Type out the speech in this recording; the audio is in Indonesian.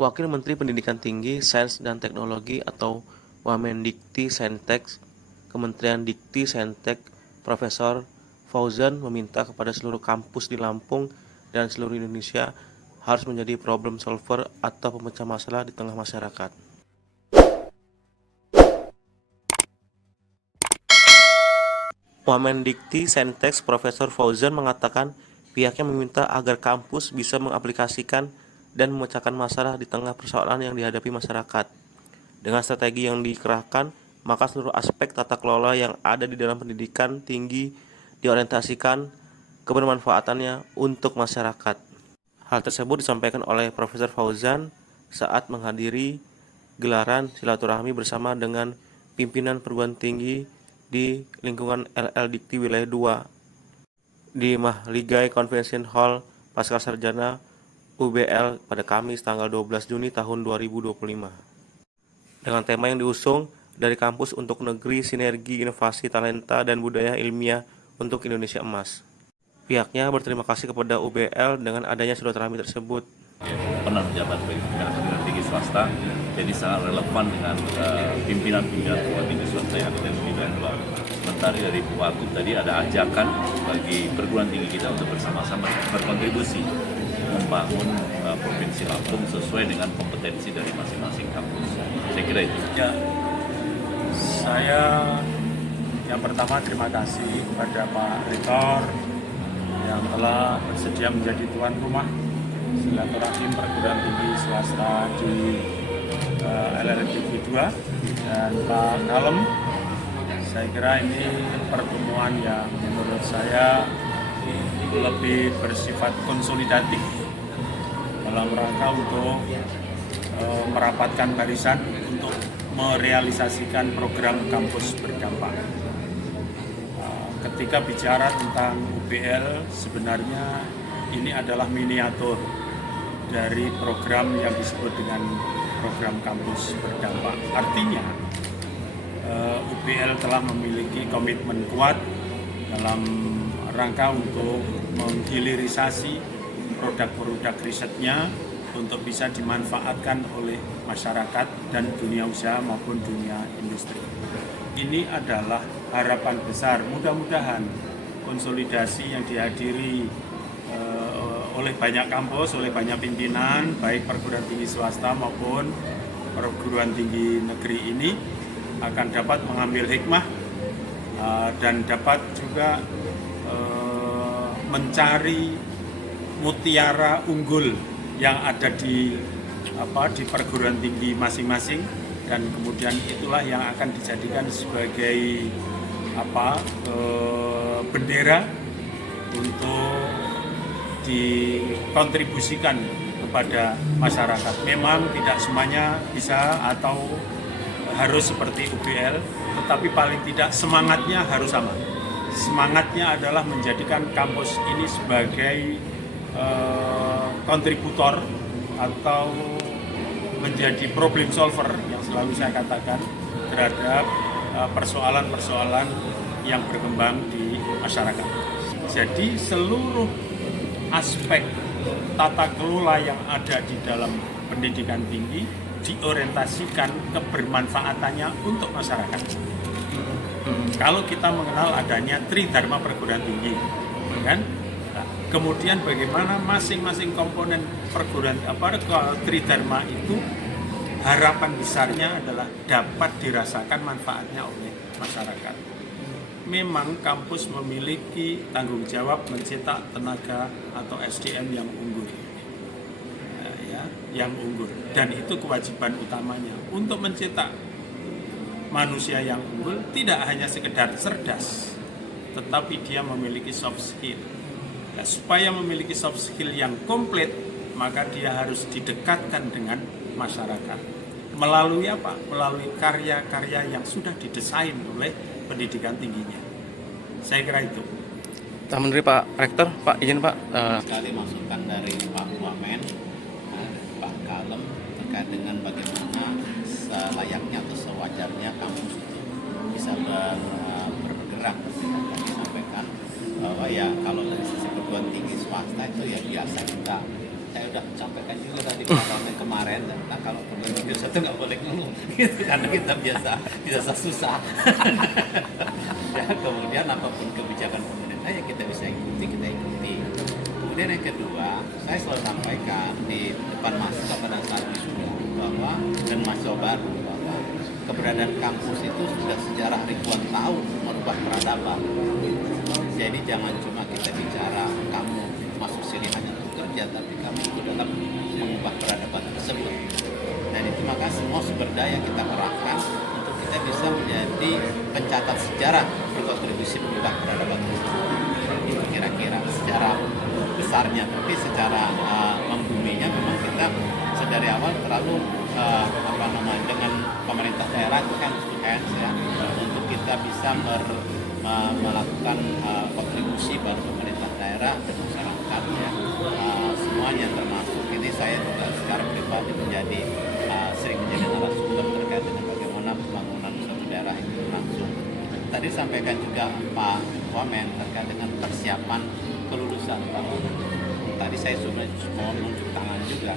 Wakil Menteri Pendidikan Tinggi, Sains dan Teknologi atau Wamendikti-Saintek, Kementerian Dikti-Saintek, Profesor Fauzan meminta kepada seluruh kampus di Lampung dan seluruh Indonesia harus menjadi problem solver atau pemecah masalah di tengah masyarakat. Wamendikti-Saintek Profesor Fauzan mengatakan pihaknya meminta agar kampus bisa mengaplikasikan dan memecahkan masalah di tengah persoalan yang dihadapi masyarakat. Dengan strategi yang dikerahkan, maka seluruh aspek tata kelola yang ada di dalam pendidikan tinggi diorientasikan kebermanfaatannya untuk masyarakat. Hal tersebut disampaikan oleh Profesor Fauzan saat menghadiri gelaran silaturahmi bersama dengan pimpinan perguruan tinggi di lingkungan LL Dikti Wilayah 2 di Mahligai Convention Hall Pascasarjana UBL pada Kamis tanggal 12 Juni tahun 2025. Dengan tema yang diusung dari kampus untuk negeri, sinergi, inovasi, talenta, dan budaya ilmiah untuk Indonesia Emas. Pihaknya berterima kasih kepada UBL dengan adanya silaturahmi tersebut. Pernah menjabat bagi perguruan tinggi swasta, jadi sangat relevan dengan pimpinan-pimpinan perguruan tinggi swasta yang ada di Wilayah 2. Sementara dari Wagub tadi ada ajakan bagi perguruan tinggi kita untuk bersama-sama berkontribusi membangun Provinsi Lampung sesuai dengan kompetensi dari masing-masing kampus. Saya kira itu. Ya, saya yang pertama terima kasih kepada Pak Rektor yang telah bersedia menjadi tuan rumah silaturahmi perguruan tinggi swasta di LLDP 2 dan Pak Kalem. Saya kira ini pertemuan yang menurut saya lebih bersifat konsolidatif dalam rangka untuk merapatkan barisan untuk merealisasikan program kampus berdampak. Ketika bicara tentang UBL, sebenarnya ini adalah miniatur dari program yang disebut dengan program kampus berdampak. Artinya, UBL telah memiliki komitmen kuat dalam rangka untuk menghilirisasi produk-produk risetnya untuk bisa dimanfaatkan oleh masyarakat dan dunia usaha maupun dunia industri. Ini adalah harapan besar, mudah-mudahan konsolidasi yang dihadiri oleh banyak kampus, oleh banyak pimpinan, baik perguruan tinggi swasta maupun perguruan tinggi negeri ini akan dapat mengambil hikmah dan dapat juga mencari mutiara unggul yang ada di perguruan tinggi masing-masing, dan kemudian itulah yang akan dijadikan sebagai bendera untuk dikontribusikan kepada masyarakat. Memang tidak semuanya bisa atau harus seperti UBL, tetapi paling tidak semangatnya harus sama. Semangatnya adalah menjadikan kampus ini sebagai kontributor atau menjadi problem solver yang selalu saya katakan terhadap persoalan-persoalan yang berkembang di masyarakat. Jadi seluruh aspek tata kelola yang ada di dalam pendidikan tinggi diorientasikan kebermanfaatannya untuk masyarakat. Kalau kita mengenal adanya Tridharma perguruan tinggi, kan? Nah, kemudian bagaimana masing-masing komponen perguruan Tridharma itu harapan besarnya adalah dapat dirasakan manfaatnya oleh masyarakat. Memang kampus memiliki tanggung jawab mencetak tenaga atau SDM yang unggul, yang unggul, dan itu kewajiban utamanya untuk mencetak manusia yang unggul. Tidak hanya sekedar cerdas, tetapi dia memiliki soft skill. Nah, supaya memiliki soft skill yang komplit, maka dia harus didekatkan dengan masyarakat. Melalui apa? Melalui karya-karya yang sudah didesain oleh pendidikan tingginya. Saya kira itu. Pak Menteri, Pak Rektor, Pak izin Pak. Sekali masukan dari Pak Wamen, Pak Kalem terkait dengan bagaimana selayaknya atau sewajarnya kampus itu bisa bergerak. Kami sampaikan bahwa ya kalau dari sisi perguruan tinggi swasta itu ya biasa kita saya udah sampaikan juga tadi Pak kemarin, nah kalau Liga 1 nggak boleh ngomong gitu, karena kita biasa susah. Ya, kemudian apapun kebijakan pemerintah ya kita bisa ikuti, Kemudian yang kedua, saya selalu sampaikan di depan mahasiswa pada saat wisuda bahwa dan mahasiswa baru bahwa keberadaan kampus itu sudah sejarah ribuan tahun merubah peradaban. Jadi jangan cuma kita bicara kamu masuk sini hanya untuk kerja, tapi kamu itu dalam mengubah peradaban tersebut. Dan itu maka semua sumber daya kita kerahkan untuk kita bisa menjadi pencatat sejarah berkontribusi mengubah peradaban tersebut. Itu kira-kira secara besarnya, tapi secara membuminya memang kita sedari awal terlalu dengan pemerintah daerah itu hand to hand ya, untuk kita bisa melakukan kontribusi baru pemerintah daerah dan masyarakat ya, semuanya termasuk ini saya juga secara pribadi sering menjadi narasumber terkait dengan bagaimana pembangunan suatu daerah itu berlangsung. Tadi sampaikan juga Pak Wamen terkait dengan persiapan kelulusan tahun. Tadi saya sudah mau menunjuk tangan juga